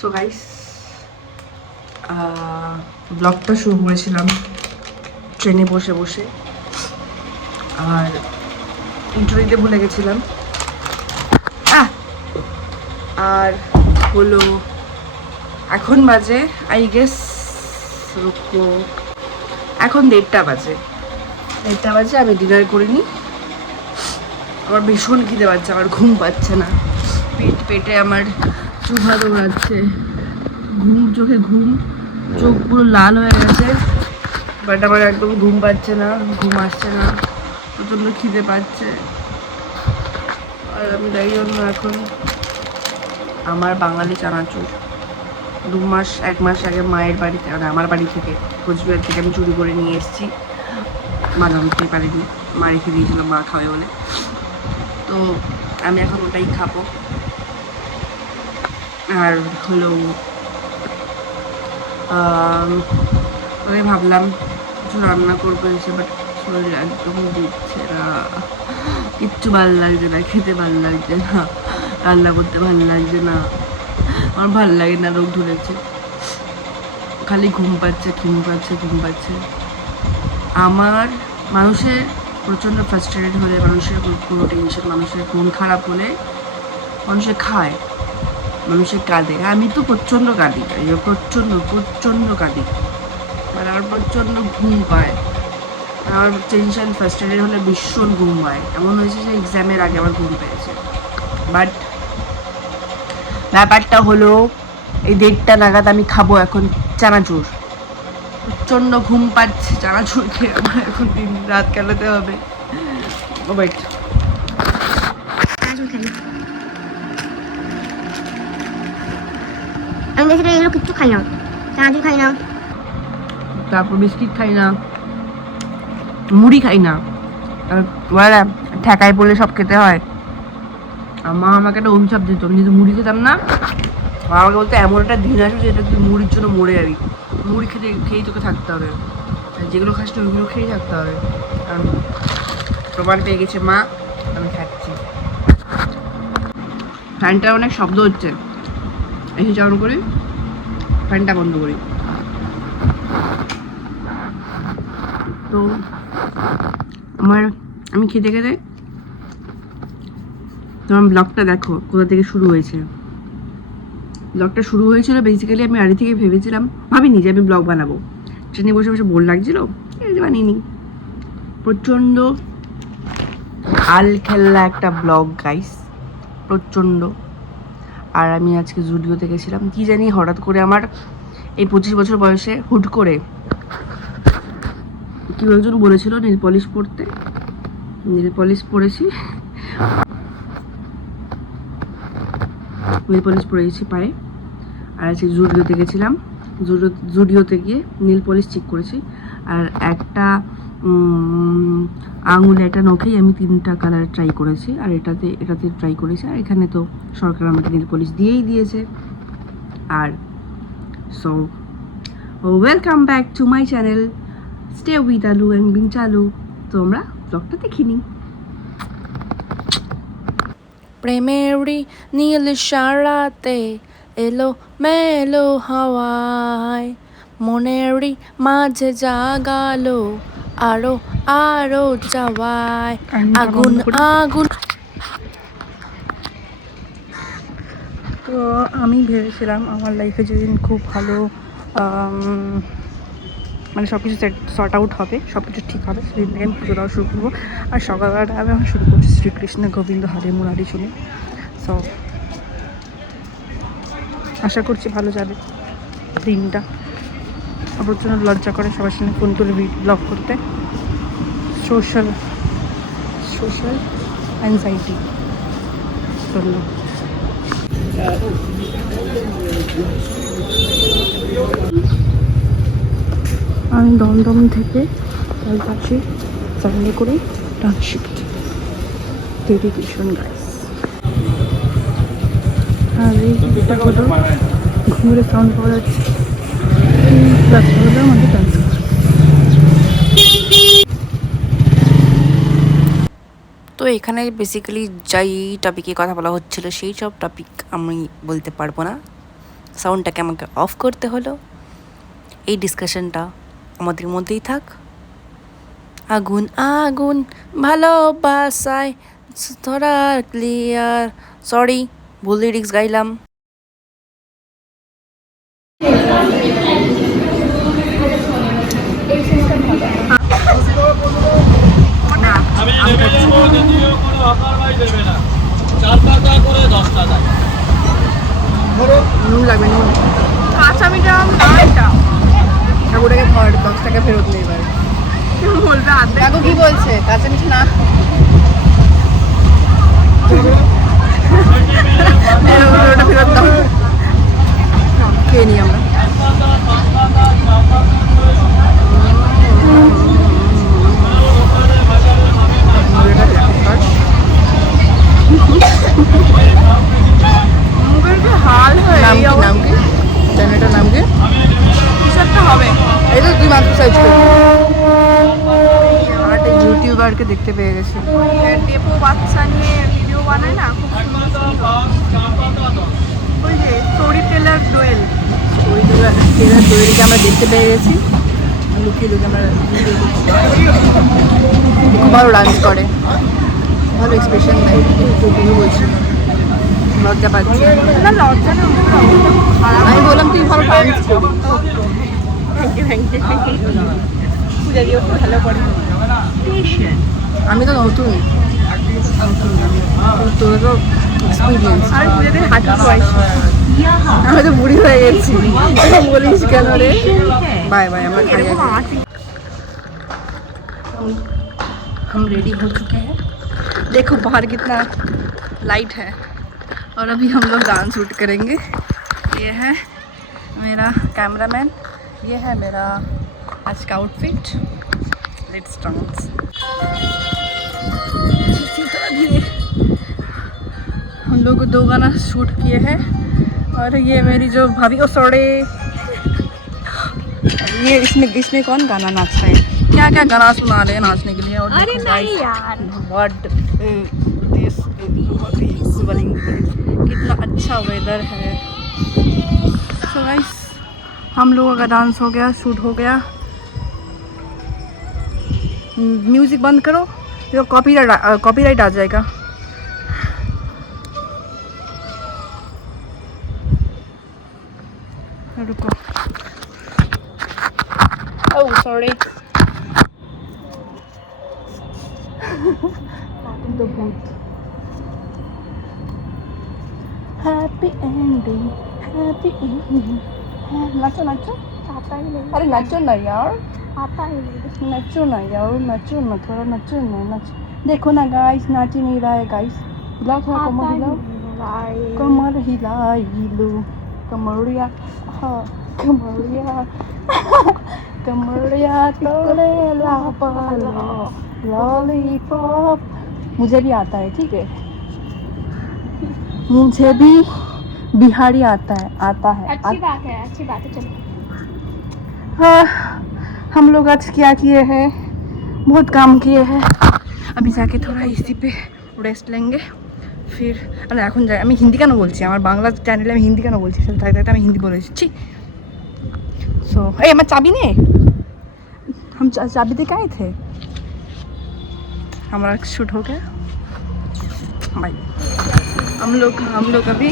So guys, ব্লগটা শুরু করেছিলাম ট্রেনে বসে বসে, আর ইন্ট্রো দিতে ভুলে গেছিলাম। আর হলো এখন বাজে আই গেস এখন 1:30 বাজে। আমি ডিনার করিনি। আমার ভীষণ খিদে পাচ্ছে, আমার ঘুম পাচ্ছে না, পেটে আমার চুহা দৌড়াচ্ছে, চোখে চোখ পুরো লাল হয়ে গেছে, বাট আমার একদম ঘুম পাচ্ছে না, ঘুম আসছে না, প্রচণ্ড খিদে পাচ্ছে। আর আমি তাই জন্য এখন আমার বাঙালি চানাচুর 1 মাস আগে মায়ের বাড়িতে, মানে আমার বাড়ি থেকে, কোচবিহার থেকে আমি চুরি করে নিয়ে এসেছি। মা জানতে পারিনি, মা রেখে দিয়েছিল, মা খাবে বলে। তো আমি এখন ওটাই খাবো। আর হলো আমি ভাবলাম কিছু রান্না করবো এসে, বাট শরীর একদম দিচ্ছে না, কিচ্ছু ভালো লাগছে না, খেতে ভালো লাগছে না, রান্না করতে ভালো লাগছে না, আমার ভালো লাগে না, রোগ ধরেছে, খালি ঘুম পাচ্ছে। আমার মানুষের প্রচণ্ড ফ্রাস্ট্রেটেড হলে, মানুষের কোনো টেনশন, মানুষের মন খারাপ হলে মানুষের খায়, মানুষের কাঁদে। আমি তো প্রচণ্ড কাঁদি, প্রচণ্ড কাঁদি, মানে আমার প্রচণ্ড ঘুম পায়। আমার টেনশন ফ্রাস্ট্রেটেড হলে ভীষণ ঘুম হয়, এমন হয়েছে যে এক্সামের আগে আমার ঘুম পেয়েছে। বাট ব্যাপারটা হলো এই 1:30 নাগাদ আমি খাবো এখন চানাচুর। প্রচণ্ড ঘুম পাচ্ছে, চানাচুর খেয়ে আমার এখন দিন রাত কাটাতে হবে। ও ওয়েট, আমি দেখি এগুলো কিচ্ছু খাই না, চানাচুর খাই না, তারপর বিস্কিট খাই না, মুড়ি খাই না, বলে ঠেকায় পড়লে সব খেতে হয়। মা আমাকে একটা অভিশাপ দিত, আমি যদি মুড়ি খেতাম না, মা আমাকে বলতো এমন একটা দিন আসবে যেটা তুই মুড়ির জন্য মরে যাবি, মুড়ি খেয়েই তোকে থাকতে হবে, যেগুলো খাস না ওইগুলো খেয়েই থাকতে হবে। কারণ প্রমাণ পেয়ে গেছে মা, আমি খাচ্ছি। ফ্যানটার অনেক শব্দ হচ্ছে, এসে চালু করি, ফ্যানটা বন্ধ করি। তো আমি খেতে তোমার ব্লগটা দেখো কোথা থেকে শুরু হয়েছে। ব্লগটা শুরু হয়েছিল বেসিক্যালি আমি আগে থেকে ভাবিনি যে আমি ব্লগ বানাবো, ট্রেনে বসে বসে বোর লাগছিল, বানিনি। প্রচণ্ড আলখেল্লা একটা ব্লগ গাইস, প্রচণ্ড। আর আমি আজকে জুডিওতে গেছিলাম, কি জানি হঠাৎ করে আমার এই 25 বছর বয়সে হুট করে কেউ একজন বলেছিল নীল পলিশ পরতে, নীল পলিশ পরেছি, নীল পলিশ পরেছি পায়ে। আর আজকে জুডিওতে গেছিলাম, জুডিওতে গিয়ে নীল পলিশ চেক করেছি, আর একটা আঙুলে একটা নখেই আমি 3টা কালার ট্রাই করেছি, আর এটাতে ট্রাই করেছি। আর এখানে তো সরকার আমাকে নীল পলিশ দিয়েই দিয়েছে। আর so welcome back to my channel stay with Alu and Binchalu. তো আমরা ব্লগটা দেখিনি। প্রেমেরই নীল সারাতে এলো মেলো হাওয়ায়, মনেরই মাঝে জাগালো আরো আরো চাওয়ায়, আগুন আগুন। তো আমি ভেবেছিলাম আমার লাইফে যেদিন খুব ভালো মানে সব কিছু সর্ট আউট হবে, সব কিছু ঠিক হবে, সেদিন থেকে আমি পুজো দেওয়া শুরু করবো। আর সকালবেলাটা আমি এখন শুরু করছি শ্রীকৃষ্ণ গোবিন্দ হরে মুরারি শুনে। সো আশা করছি ভালো যাবে দিনটা। প্রচণ্ড লজ্জা করে সবার সঙ্গে ফোন করে ব্লগ করতে, সোশ্যাল অ্যাংজাইটি জন্য। আমি দমদম থেকে যাচ্ছি চালু করে ডান শিফট ডেডিকেশন গাইস। আর এই হলো ঘুরে সাউন্ড পাওয়া যাচ্ছে, আমাদের ট্রান্সফার। তো এখানে বেসিক্যালি যাই টপিকে কথা বলা হচ্ছিল সেই সব টপিক আমি বলতে পারবো না, সাউন্ডটাকে আমাকে অফ করতে হলো। এই ডিসকাশনটা আমাদের মধ্যেই থাক। আগুন আগুন ভালোবাসায় ধরা ক্লিয়ার। সরি, ভুল লিরিক্স গাইলাম। নুন লাগবে, নুন। কাঁচা মিঠা না এটা, ওটাকে ধর 10 টাকা ফেরত নেই এবার বলবে। কাকু কি বলছে? কাঁচা মিঠা না ওটা ফেরত দাও। খেয়ে নিই আমরা। হাল হয়। নাম কি চ্যানেলটার নাম কি? কিছু একটা হবে, এই তো তুই মাত্র সার্চ কর। আমার একটা ইউটিউবারকে দেখতে পেয়ে গেছি, ডেপো বাচ্চা নিয়ে ভিডিও বানায় না, খুব সুন্দর। ওই যে স্টোরি টেলার দোয়েল, স্টোরি টেলার দোয়েলকে আমরা দেখতে পেয়ে গেছি। লুকিয়ে লুকিয়ে আমরা ভিডিও করছি। খুব ভালো ডান্স করে, ভালো এক্সপ্রেশন দেয়। তুমিও বলছি লজ্জা পাচ্ছি না। লজ্জা না, আমি বললাম তুই ভালো ডান্স করবি। পূজা দিও ভালো করে। আমি তো নতুন, তোর তো এক্সপিরিয়েন্স। আর পূজা দিয়ে হাঁটুর বয়স, আমি তো বুড়ি হয়ে গেছি। বলিস কেন রে? Bye bye. हम रेडी हो चुके हैं। देखो बाहर कितना लाइट है, और अभी हम लोग डांस शूट करेंगे। ये है मेरा कैमरामैन, ये है मेरा आज का आउटफिट। Let's dance. धीरे हम लोग 2 गाना शूट किए हैं, और ये मेरी जो भाभी, ओ सॉरी, ये इसमें कौन गाना नाच रहा है? क्या क्या गाना सुना रहे हैं नाचने के लिए? और अरे नहीं यार, व्हाट दिस कितना अच्छा वेदर है। सो गाइस, हम लोगों का डांस हो गया, शूट हो गया। म्यूजिक बंद करो, ये कॉपीराइट आ जाएगा। रुको, oh sorry। The boot। Happy ending, happy ending। नाचो नाचो, आता ही नहीं। अरे नाचो ना यार, आता ही नहीं। नाचो ना यार, नाचो ना, थोड़ा नाचो ना, नाचो। देखो ना गाइस, नाच ही नहीं रहा है गाइस। हिलाओ थोड़ा, कमर हिलाओ, कमर हिलाइलो, कमरिया, हाँ कमरिया, कमरिया तोड़े लापालो लॉलीपॉप। मुझे भी आता है, ठीक है, मुझे भी बिहारी आता है। अच्छी बात है, अच्छी बात है। चलो, हाँ हम लोग आज क्या किए हैं, बहुत काम किए हैं। अभी जाके थोड़ा इसी पे रेस्ट लेंगे, फिर अरे এখন যাই। আমি হিন্দি কেন বলছি? আমার বাংলা চ্যানেলে আমি হিন্দি কেন বলছি? সেটা থাকতে থাকতে আমি হিন্দি বলে এসেছি। सो এই আমার चाबी ने, हम चाबी दे के आए थे। हमारा शूट हो गया भाई। हम लोग अभी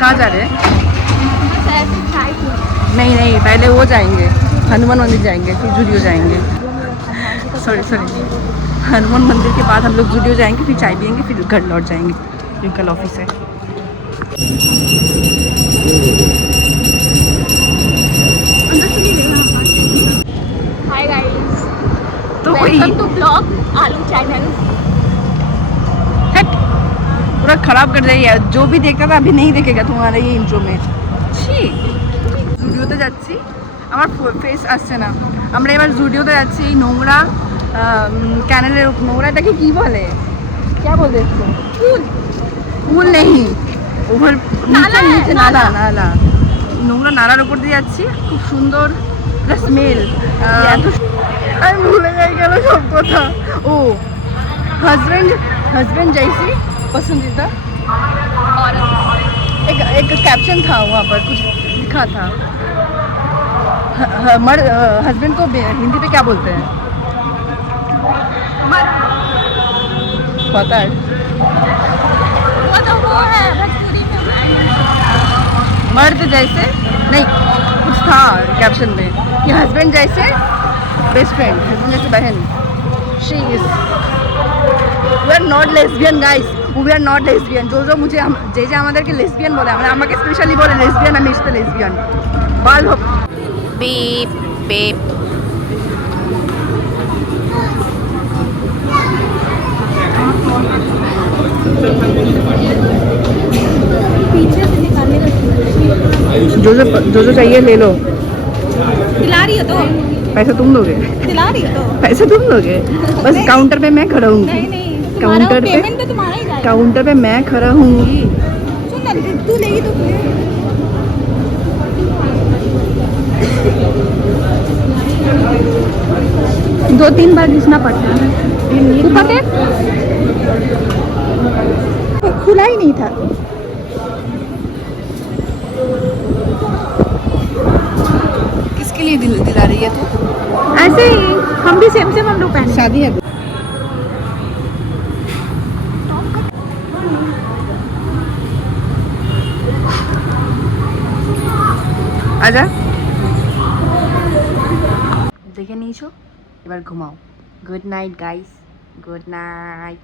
कहाँ जा रहे हैं? नहीं पहले वो जाएंगे, हनुमान मंदिर जाएंगे, फिर जूडियो जाएंगे। सॉरी हनुमान मंदिर के बाद हम लोग जूडियो जाएंगे, फिर चाय पियेंगे, फिर घर लौट जाएंगे, क्योंकि कल ऑफिस है। हाय गाइस, तो वेलकम टू ब्लॉग आलू चैनल। पूरा खराब कर देगी यार, जो भी देखता था अभी नहीं देखेगा तुम्हारे ये इंट्रो में। জুডিওতে যাচ্ছি, আমার ফেস আসছে না। আমরা এবার জুডিওতে যাচ্ছি। এই নোংরা ক্যানেলের নোংরাটাকে কি বলে, क्या बोलते इसको? পুল নেই, ওভার নিচে নালা নোংরা নালার উপর দিয়ে যাচ্ছি। খুব সুন্দর স্মেল, আমি ভুলে যাই গেল সব কথা। ও हस्बैंड जैसी पसंदीदा औरत। एक कैप्शन था वहाँ पर, कुछ लिखा था, हस्बैंड को हिंदी में क्या बोलते हैं? पता है? वो तो वो है भोजपुरी में मर्द जैसे नहीं, कुछ था कैप्शन में कि हस्बैंड जैसे बेस्ट फ्रेंड, हस्बैंड जैसे बहन. She is, we are not lesbian guys, we are not lesbian. जो मुझे যে আমাদেরকে লেসবিয়ান বলে, মানে আমাকে স্পেশালি বলে লেসবিয়ান, আমি তো লেসবিয়ান বাল হোক. beep beep जो चाहिए ले लो. दिला रही हो तो पैसे तुम दोगे, दिला रही हो तो पैसे तुम दोगे. बस काउंटर पे मैं खड़ा हूँगी, नहीं काउंटर पे पेमेंट तो तुम्हारा ही जाएगा. काउंटर पे मैं खड़ा हूँगी. सुन ना, तू लेगी तो 2-3 बार घिसना पड़ता है. ऊपर देख, खुला ही नहीं था. किसके लिए दिला रही है तू? ऐसे ही हम भी सेम हम लोग पहने. शादी है. आजा. দেখে নিয়েছো, এবার ঘুমাও. Good night guys, good night.